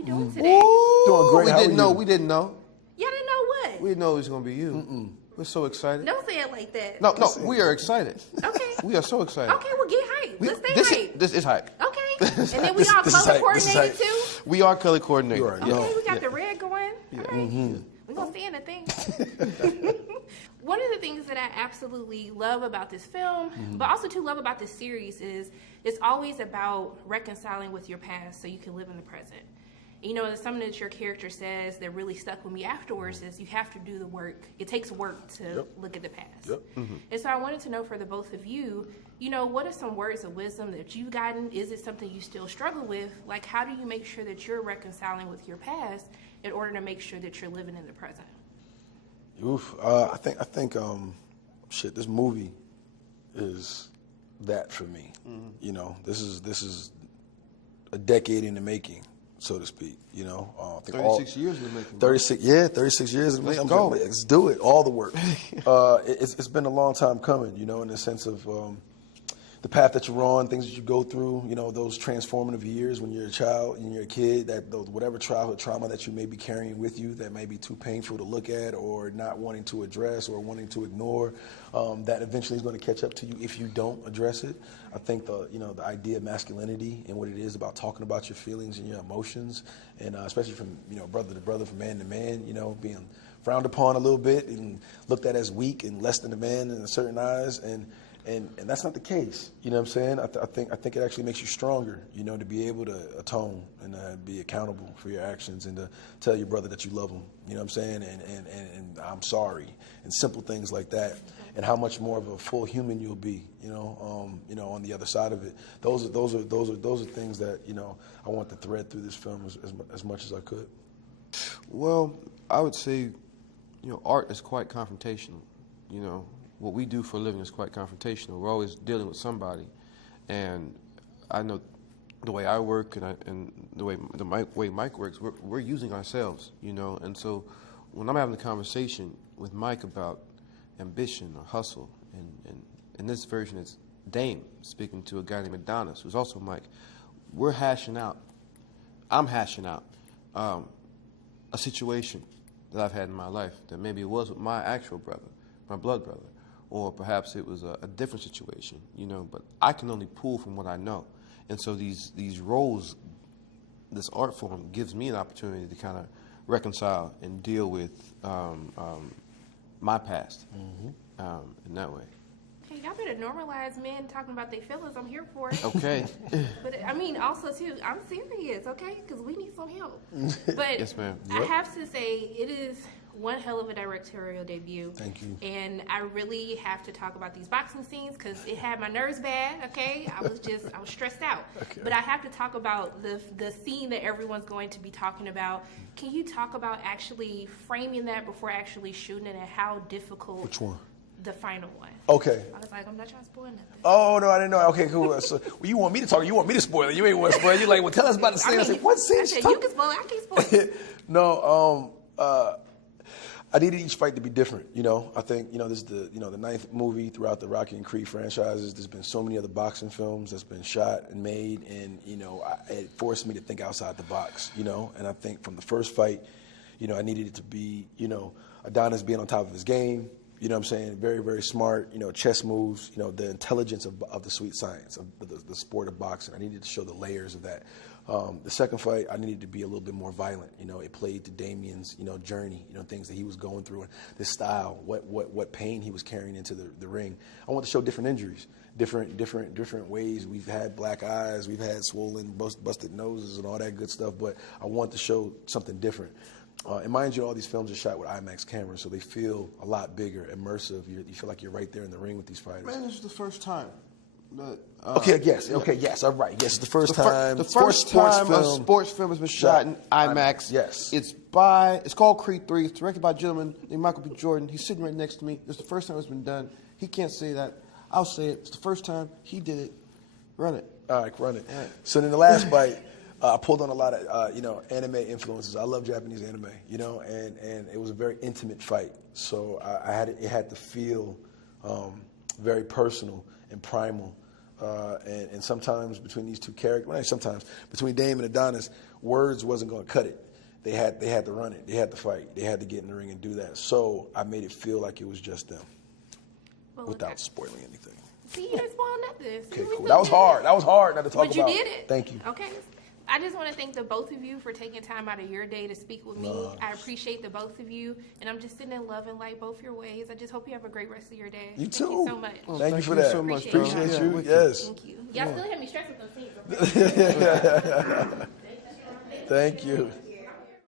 you doing today? Doing great. We How didn't are know. you? We didn't know. Y'all didn't know what? We didn't know it was going to be you. We're so excited. Don't say it like that. No, we are excited. Okay. We are so excited. Okay, well, get hype. Let's stay hype. This is hype. Okay. And then we all color coordinated too? We are color coordinated. Okay, we got the red going. All right. We're going to stay in the thing. One of the things that I absolutely love about this film, but also to love about this series, is it's always about reconciling with your past so you can live in the present. You know, something that your character says that really stuck with me afterwards is you have to do the work. It takes work to look at the past. And so I wanted to know for the both of you, you know, what are some words of wisdom that you've gotten? Is it something you still struggle with? Like, how do you make sure that you're reconciling with your past in order to make sure that you're living in the present? Oof. I think. Shit. This movie is that for me. You know, this is a decade in the making, so to speak. You know, I think 36 years in the making. 36 years in the making. Let's do it. All the work. It's been a long time coming. You know, in the sense of the path that you're on, things that you go through, you know, those transformative years when you're a child and you're a kid, whatever childhood trauma that you may be carrying with you that may be too painful to look at or not wanting to address or wanting to ignore, that eventually is going to catch up to you if you don't address it. I think the idea of masculinity and what it is about talking about your feelings and your emotions, and especially from, you know, brother to brother, from man to man, you know, being frowned upon a little bit and looked at as weak and less than a man in certain eyes, and that's not the case. You know what I'm saying? I think it actually makes you stronger, you know, to be able to atone and be accountable for your actions and to tell your brother that you love him. You know what I'm saying? And I'm sorry, and simple things like that. And how much more of a full human you'll be, you know, on the other side of it. Those are things that, you know, I want to thread through this film as much as I could. Well, I would say, you know, art is quite confrontational. You know, what we do for a living is quite confrontational. We're always dealing with somebody, and I know the way I work and the way Mike works, we're using ourselves, you know. And so when I'm having a conversation with Mike about ambition or hustle, and in this version it's Dame speaking to a guy named Adonis, who's also Mike, I'm hashing out a situation that I've had in my life that maybe it was with my actual brother, my blood brother, or perhaps it was a different situation, you know, but I can only pull from what I know. And so these roles, this art form gives me an opportunity to kind of reconcile and deal with my past in that way. Hey, y'all better normalize men talking about their feelings. I'm here for it. Okay. But I mean, also too, I'm serious, okay? Because we need some help. But yes, ma'am. I have to say, it is one hell of a directorial debut. Thank you. And I really have to talk about these boxing scenes because it had my nerves bad, okay? I was stressed out. Okay. But I have to talk about the scene that everyone's going to be talking about. Can you talk about actually framing that before actually shooting it and how difficult? Which one? The final one. Okay. I was like, I'm not trying to spoil nothing. Oh, no, I didn't know. Okay, cool. So, well, you want me to talk. You want me to spoil it. You ain't want to spoil it. You're like, well, tell us about the scene. I said, what scene? I said, you can spoil it. I can't spoil it. No, I needed each fight to be different, you know. I think, you know, this is the ninth movie throughout the Rocky and Creed franchises. There's been so many other boxing films that's been shot and made, and, you know, it forced me to think outside the box, you know. And I think from the first fight, you know, I needed it to be, you know, Adonis being on top of his game, you know what I'm saying, very, very smart, you know, chess moves, you know, the intelligence of the sweet science of the sport of boxing. I needed to show the layers of that. The second fight, I needed to be a little bit more violent. You know, it played to Damien's, you know, journey, you know, things that he was going through, and this style, what pain he was carrying into the ring. I want to show different injuries, different ways. We've had black eyes, we've had swollen, busted noses, and all that good stuff. But I want to show something different. And mind you, all these films are shot with IMAX cameras, so they feel a lot bigger, immersive. You feel like you're right there in the ring with these fighters. Man, this is the first time. Yes, all right. Yes, it's the first time. The first time a sports film has been shot in IMAX. Yes. It's called Creed 3. It's directed by a gentleman named Michael B. Jordan. He's sitting right next to me. It's the first time it's been done. He can't say that. I'll say it. It's the first time he did it. Run it. All right, run it. All right. So in the last fight, I pulled on a lot of, anime influences. I love Japanese anime, you know, and it was a very intimate fight. So it had to feel very personal and primal. And sometimes between these two characters, between Dame and Adonis, words wasn't going to cut it. They had to run it. They had to fight. They had to get in the ring and do that. So I made it feel like it was just them, without spoiling anything. See, you didn't spoil nothing. Okay, cool. That was hard. That was hard not to talk about. about. But you did it. Thank you. Okay. I just want to thank the both of you for taking time out of your day to speak with me. I appreciate the both of you, and I'm just sitting there loving like both your ways. I just hope you have a great rest of your day. You too. Thank you so much. Well, thank you for that. So much, appreciate you. Yeah, yes. Thank you. Y'all still have me stressed with those things. Okay? Thank you.